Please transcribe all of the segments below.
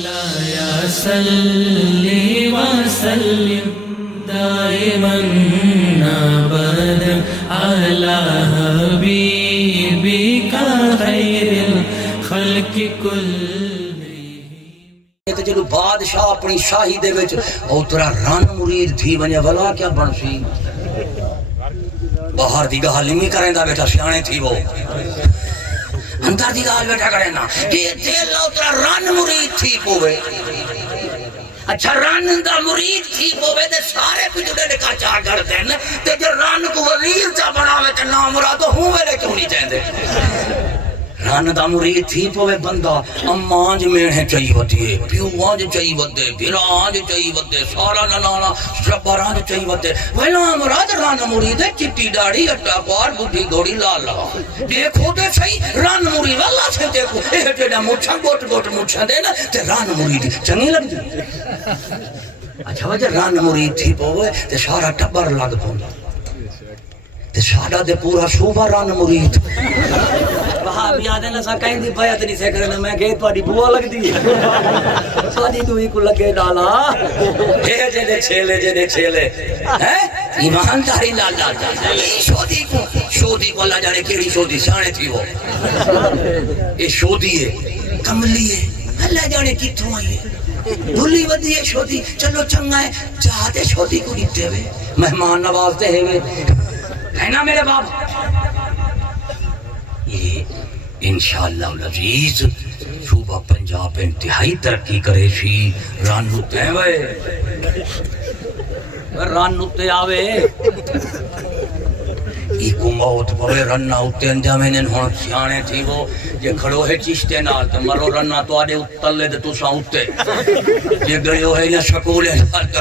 یا صلی وسلم دائما ابدا علی حبیبک خیر الخلق کلہم۔ تے جدوں بادشاہ اپنی شاہی دے وچ اوترا رن مرید تھی ونجے ولا کیا بنسی باہر دی گل نہیں کریندا بیٹا سیانے تھی وہ اندر دی گل بیٹا کریندا کہ دل اوترا رن مرید تھی پوے اچھا رن دا مرید تھی پوے تے سارے پجڑے ڈکا چا کر دین تے جے رن کو وزیر چا بناوے تے نام مراد ہوں ویلے کیوں نہیں چاہندے رن دا مرید تھی پوے بندہ امانج میں چاہیے ہوتی ہے پیو آنج چاہیے ہوتے بھیرا آنج چاہیے ہوتے سارا نانا شبر آنج چاہیے ہوتے ویلا مراد رن مرید ہے چٹی داڑھی اٹا پار بڑھی گوڑی لال لگا دیکھو دے صحیح رن مرید واللہ سے دیکھو اے جیڑا مچھا گوٹ گوٹ مچھا دے نا تے رن مرید چنگی لگ دی اچھا وجہ رن مرید تھی پوے تے سارا ٹبر لگ پوندا تے ساڈا دے پورا صوبہ رن مرید وہاں بھی آدھے نسا کہیں دی بیعت نہیں سے کرنا میں کہ تہاڈی بوا لگ دی ساڈی دوئی کو لگے ڈالا اے جے چھیلے ہیں ایمانداری لال شودی کو اللہ جانے کیڑی شودی سیانے تھی وہ اے شودی ہے کملی ہے اللہ جانے کتھوں آئی ہے دھلی ودی ہے شودی چلو چنگا ہے چاہتے شودی کو دیتے ہوئے مہمان نوازتے ہوئے ہے نا میرے باپ یہ انشاءاللہ العزیز صوبہ پنجاب انتہائی ترقی کرے سی ران نوتے ہیں وے ران نوتے آوے ایکو موت پوے رنہ ہوتے انجامین ہون سیانے تھی وہ یہ کھڑو ہے چشتے نال تو مرو رنہ تو آدھے اتلے دے تو سا ہوتے یہ گئیو ہے نہ شکولے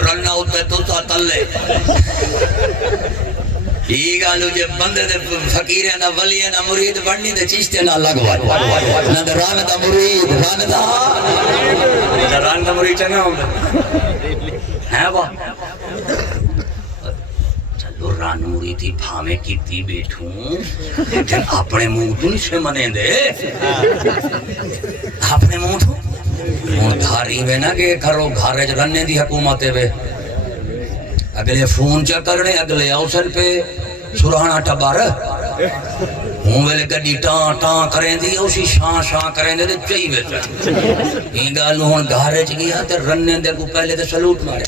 رنہ ہوتے تو سا تلے یہ گالو جے بندے دے فقیرے نہ ولی نہ مرید بڑھنی دے چشتے نہ لگوائے نہ دے ران دا مرید ران دا مرید چنگا ہوں ہے با چلو ران مریدی بھامے کیتی بیٹھوں لیکن اپنے منہ تو نہیں سے منے دے اپنے منہ تو دھاری وے نا کہ گھرو گھارے رننے دی حکومتے وے اگلے فون چا کرنے اگلے اوسر پہ سرحانہ ٹبار ہوں ویلے گڑی ٹان ٹان کریں دی اسی شان شان کریں دے چاہی بیٹا یہ گالو ہون گھارے چ گیا تے رننے دے کو پہلے تے سلوٹ مارے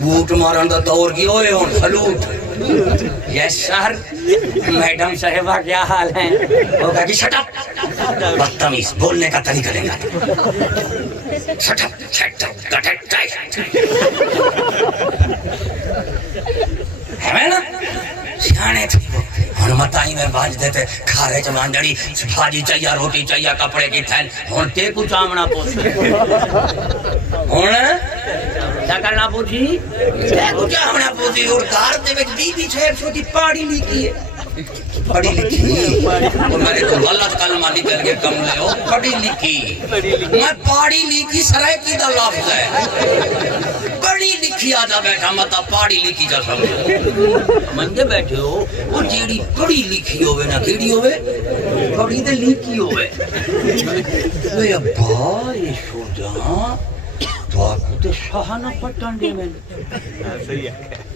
بوٹ مارن دا دور کی ہوئے ہون سلوٹ یس سر میڈم صاحبہ کیا حال ہے وہ کہا کہ شٹ اپ بدتمیز بولنے کا طریقہ لیں گا شٹ اپ ہے نا سیانے تھی وہ ہن متائی میں باج دیتے کھارے چمان جڑی بھاجی چاہیے روٹی چاہیے کپڑے کی تھین ہن تے کو چامنا پوچھ ہن کیا کرنا پوچھی تے کو چامنا پوچھی اور کار دے وچ بی بی صاحب چھوٹی پاڑی لکھی ہے پڑھی لکھی اور میرے تو غلط کلمہ نکل کے کم لے ہو پڑھی لکھی میں پاڑی لکھی سرائے کی دا لفظ ہے پڑھی لکھی آجا بیٹھا مطا پاڑی لکھی جا سمجھو منجے بیٹھے ہو وہ جیڑی پڑھی لکھی ہوئے نا کیڑی ہوئے پڑھی دے لکھی ہوئے اے ابا یہ شجاں تو آکو تے شاہانہ پٹھان دے میں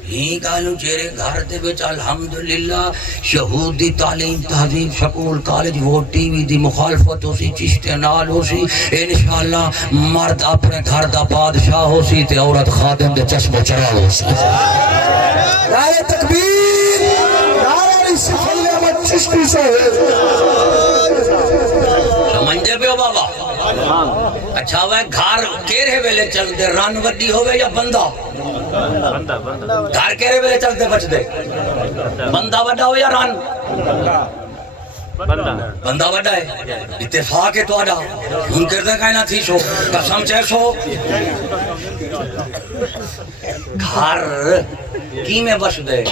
ہی گالو چیرے گھر دے بچ الحمدللہ شہود دی تعلیم تہذیب school college vote TV دی مخالفت ہو سی چشتے نال ہو سی انشاءاللہ مرد اپنے گھر دا بادشاہ ہو سی تے عورت خادم دے چشم و چراغ ہو سی نعرہ تکبیر نعرہ رسول احمد چشتی صاحب سمجھے پہ ہو بابا اچھا وہ گھر کیرے ویلے چل دے رن وڈی ہوئے یا بندہ گھر کیرے ویلے چل دے بچ دے بندہ وڈا ہو یا رن بندہ وڈا ہے اتفاق ہے تو آڈا منکر دے کائنہ تھی شو قسم چاہ شو گھر کی میں بچ دے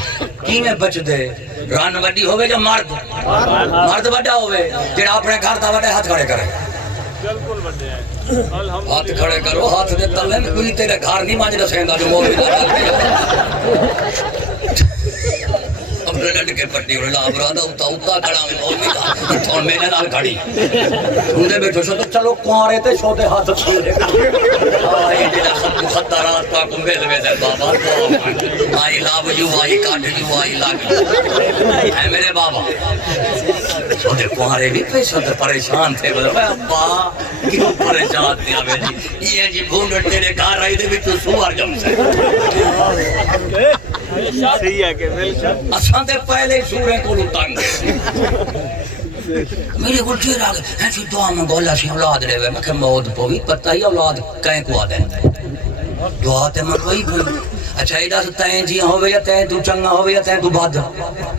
کی میں بچ دے رن وڈی ہوئے یا مرد مرد وڈا ہوئے جڑا اپنے گھر دا وڈا ہاتھ کھڑے کرے ہاتھ کھڑے کرو ہاتھ دے تلے میں کوئی تیرے گھر نہیں مانج رسیں گا جو مولی ڈٹ کے پٹی اور لا برادہ اتا کھڑا میں مولوی دا تھون میرے نال کھڑی اندے بیٹھو سو تو چلو کوارے تے چھوٹے ہاتھ چھوڑے آئی جڑا خطرات پاک مل وے دے بابا آئی love you I caught you آئی لگ اے میرے بابا چھوٹے کوارے بھی پیسے تے پریشان تھے بولے ابا کیوں پریشان تھے میری یہ جی بھونڈ تیرے گھر آئی دے وچ سوار جم سے صحیح ہے کہ بالکل اساں تے پہلے سورے کو تنگ میرے کو چیر آ گئے ہیں سی دعا میں گولا سی اولاد رہے ہوئے میں کہ موت پوی پتہ ہی اولاد کہیں کو آدھے دعا تے میں کوئی پوئی اچھا ایڈا سے تائیں جیاں ہوئے یا تائیں تو چنگا ہوئے یا تائیں تو باد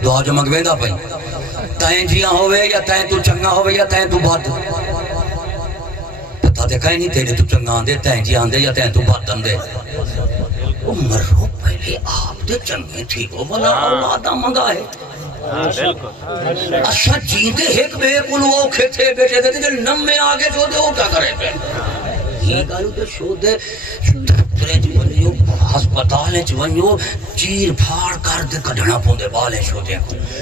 دعا جو مگوے دا پئی تائیں جیاں ہوئے یا تائیں تو چنگا ہوئے یا تائیں تو باد پتہ تے کہیں نہیں تیرے تو چنگا آندے تائیں جیاں آندے یا تائیں تو باد آندے مرو پہلے آپ تے چنگے ٹھیک ہو بلا اولادہ منگا ہے اچھا جیندے ایک بے کلو اوکھے تھے بیٹے دے جل نمے آگے جو دے وہ کیا کرے پہ یہ گالو تے شو دے دفترے جو ونیو ہسپتالے جو ونیو چیر پھاڑ کر دے کڑھنا پوندے بالے شو دے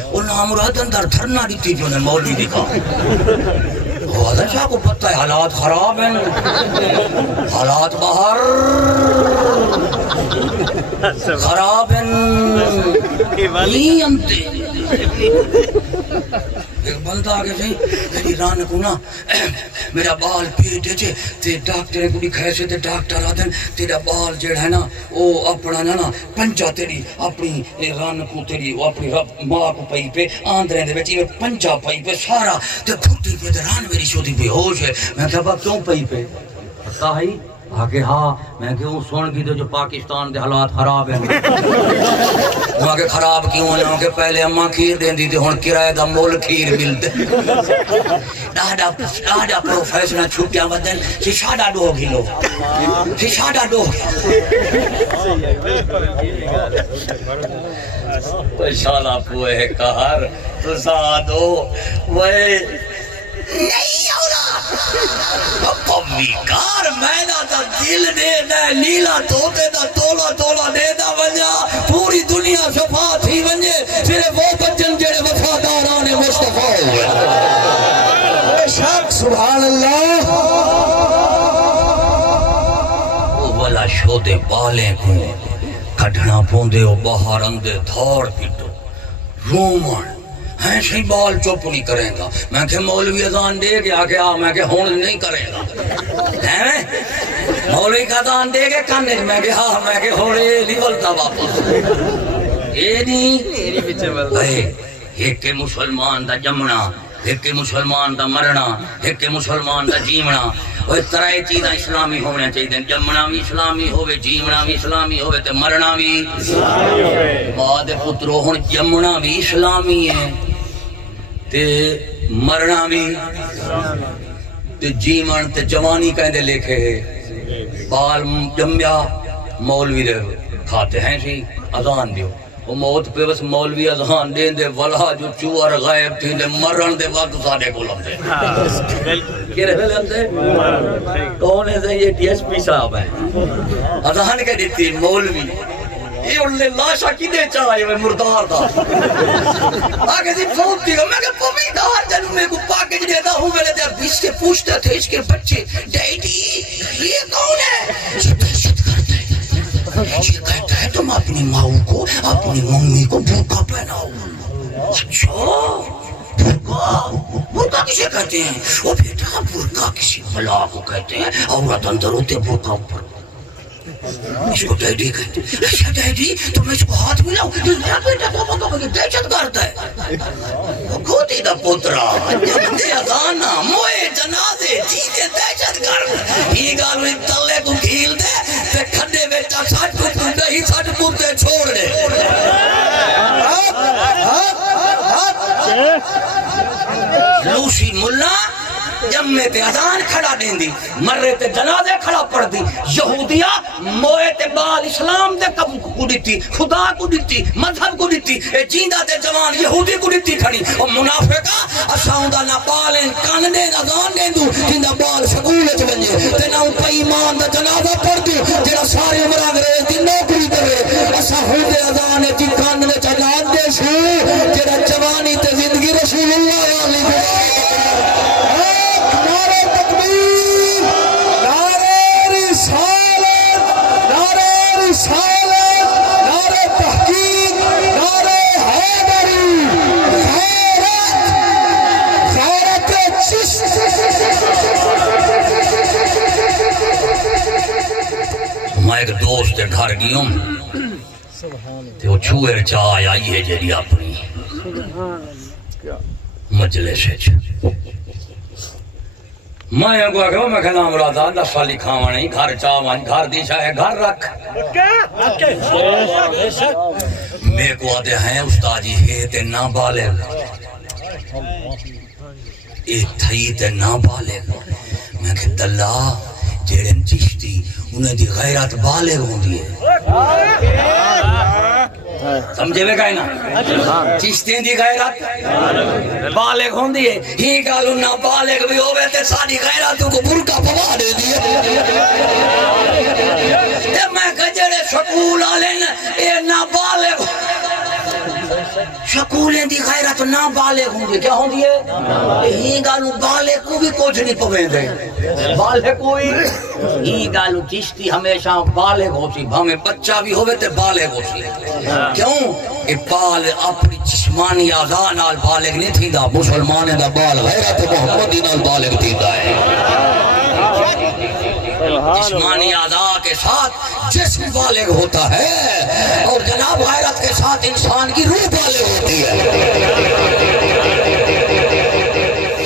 اور نامراد اندر دھرنا دیتی جو نے مولوی دکھا حضرت شاہ کو پتہ ہے حالات خراب ہیں حالات باہر خراب ہیں نہیں انتے ایک بندہ آگے سے میری ران کو نا میرا بال پیٹے چھے تے ڈاکٹر کو دکھائے سے تے ڈاکٹر آدھن تیرا بال جڑا ہے نا وہ اپنا نا پنجا تیری اپنی ران کو تیری وہ اپنی ماں کو پئی پہ آندرین دے بیچی میں پنجا پئی پہ سارا تے پھوٹی پہ تے ران میری شوتی پہ ہوش ہے میں کہا با کیوں پئی پہ پتا ہے آگے ہاں میں کہوں سن کی تو جو پاکستان دے حالات خراب ہیں وہاں کے خراب کیوں ہیں وہاں کے پہلے اماں کھیر دیں دی تھی ہون کرایہ دا مول کھیر ملتے ڈاڈا پروفیشنل چھوٹیاں بدن شادہ دو کلو شادہ دو کوئی شالہ پوئے کہر تو سادو وہ نہیں اولاد پمی کار میں دا دل دے دا لیلا توتے دا تولا تولا دے دا ونجا پوری دنیا شفا تھی ونجے صرف وہ بچن جڑے وفاداران مصطفیٰ ہوئے بے شک سبحان اللہ وہ والا شودے بالیں کو کھڑنا پوندے ہو باہر اندے دھار پیٹو رومن ہیں صحیح بال چوپ نہیں کریں گا میں کہ مولوی اذان دے گیا کہ میں کہ ہون نہیں کریں گا ہیں مولوی کا اذان دے گے کھانے میں کہ ہاں میں کہ ہونے نہیں بولتا واپس یہ نہیں ایک کے مسلمان دا جمنا ایک کے مسلمان دا مرنا ایک کے مسلمان دا جیمنا وہ طرح چیزیں اسلامی ہونے چاہیے جمنا بھی اسلامی ہوئے جیمنا بھی اسلامی ہوئے تے مرنا بھی بعد پترو ہن جمنا بھی اسلامی ہے تے مرنا بھی تے جیمن تے جوانی کہیں دے لکھے بال جمیا مولوی دے کھاتے ہیں سی اذان دیو وہ موت پہ بس مولوی اذان دین دے ولا جو چوار غائب تھی دے مرن دے وقت ساڑے کو لمدے کیا رہے لمدے کون ہے سے یہ ڈی ایس پی صاحب ہے اذان کے دیتی مولوی یہ انہوں لاشا کی دے چاہے میں مردار تھا آگے سی پھوٹ دیگا میں کہ پومی دار جنوں میں کو پاکج دیتا ہوں میں نے دیا بیس کے پوچھتے تھے اس کے بچے ڈیڈی یہ کون ہے یہ دہشت کرتے ہیں یہ کہتا ہے تم اپنی ماں کو اپنی ممی کو بھوکا پہناؤ اچھا بھوکا کسے کہتے ہیں وہ بیٹا بھوکا کسی بلا کو کہتے ہیں عورت اندر ہوتے بھوکا اوپر اس کو ڈیڈی کہتے ہیں اچھا ڈیڈی تم اس کو ہاتھ ملاؤ میرا بیٹا تو دہشت کرتا ہے گوتی دا پترا جمدے اذانا موئے جنازے چیزیں دہشت کر یہ گالو ایک تلے کو کھیل دے تے کھڈے بیٹا ساٹھ پتر نہیں ساٹھ پتر چھوڑ دے لوسی ملا جمعے تے اذان کھڑا دیں دی مرے تے جنازے کھڑا پڑ دی یہودیہ موئے تے بال اسلام دے کب کو دیتی خدا کو دیتی مذہب کو دیتی اے جیندہ تے جوان یہودی کو دیتی کھڑی اور منافقہ اساؤں دا نہ بالیں کان دے اذان دیں دو جیندہ بال سکولے چونجے تے نہ اوپا ایمان دا جنازہ پڑ دی جیڑا سارے عمر انگریز دی نوکری کرے اسا ہوں دے اذان جی کان دے چلان دے شو ایک دوست کے گھر گیوں تے وہ چوہر چائے آئی ہے جیڑی اپنی مجلس میں کو آگا میں کہنا مرادا 10 سالی کھاوا نہیں گھر چاوان گھر دی چاہے گھر رکھ میں کو آدھے ہیں استاد جی ہے تے نہ بالغ اے تھئی تے نہ بالغ میں کہ دلہ جیڑن چشتی انہیں دی غیرت بالغ ہوندی ہے سمجھے میں کہیں نا چشتیں دی غیرت بالغ ہوندی ہے ہی گالو نہ بالغ بھی ہوئے تے ساری غیرتوں کو برکا پوا دے دی تے میں کہ جڑے سکول آلے اے نہ بالغ شکولیں دی غیرت نہ بالغ ہوندی کیا ہوندی ہے ہی گالو بالغ کو بھی کچھ نہیں پویں دے بالغ کوئی ہی گالو چشتی ہمیشہ بالغ ہو سی ہمیں بچہ بھی ہوئے تے بالغ ہو سی کیوں کہ بال اپنی جسمانی اعضاء نال بالغ نہیں تھیندا مسلمانے دا بال غیرت محمدی نال بالغ تھیندا ہے جسمانی اعضاء کے ساتھ جسم بالغ ہوتا ہے اور جناب غیرت کے ساتھ انسان کی روح بالغ ہوتی ہے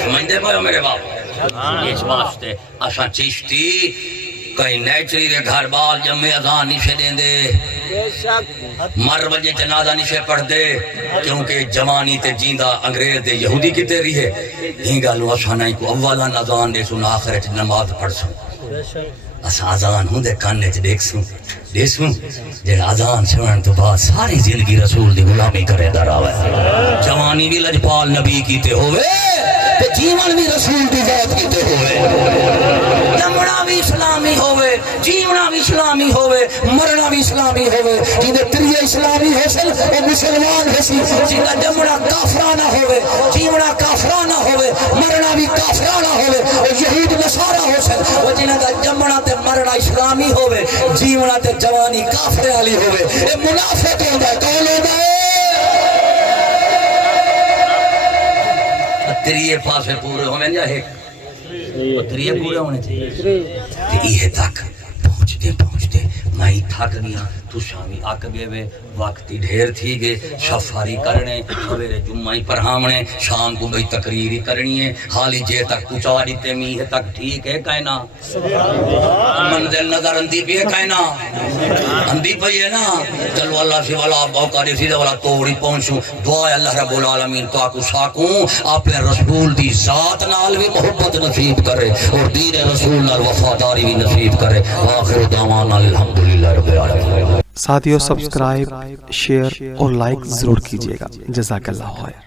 سمجھتے پائے میرے باپ اس واسطے اساں چشتی کہیں نیچری دے گھر بال جمعے اذان نیشے دیں دے مر وجہ جنازہ نیشے پڑھ دے کیونکہ جوانی تے جیندہ انگریز دے یہودی کی تیری ہے ہی گالو اساں نہیں کو اولا اذان دے سن آخرت نماز پڑھ سن اساں اذان ہوں دے کانے چ دیکھسوں جڑا اذان سنن تو بعد ساری زندگی رسول دی غلامی کرے دا راوے جوانی بھی لجپال نبی کیتے ہوئے تے جیون بھی رسول دی ذات کیتے ہوئے جمنا بھی اسلامی ہوئے جیونا بھی اسلامی ہوئے مرنا بھی اسلامی ہوئے جنہیں تریہ اسلامی حسن وہ مسلمان حسن جنہیں جمنا کافرانہ ہوئے جیونا کافرانہ ہوئے مرنا بھی کافرانہ ہوئے اور یہود نصارہ حسن وہ جنہیں جمنا تے مرنا اسلامی ہوئے جیونا تے جوانی کافر علی ہوئے اے منافق ہوندہ ہے کون ہوندہ ہے تریہ پاسے پورے ہونے یا ایک تریہ پورے ہونے تھے یہ تک پہنچتے میں تھک گیا تو شامی آک گئے وے وقتی ڈھیر تھی گئے شفاری کرنے سویرے جمعی پرہامنے شام کو گئی تقریری کرنی ہے حالی جے تک پوچھا دیتے میہ تک ٹھیک ہے کہنا منزل نظر اندھی بھی ہے کہنا اندھی پہی ہے نا چلو اللہ سے والا باوکاری سیدھے والا توڑی پہنچوں دعا ہے اللہ رب العالمین تو آکو ساکوں آپ رسول دی ذات نال بھی محبت نصیب کرے اور دین رسول نال وفاداری بھی نصیب کرے آخر دعوانا الحمدللہ رب العالمین. ساتھیو سبسکرائب شیئر اور لائک ضرور کیجیے گا. جزاک اللہ خیر.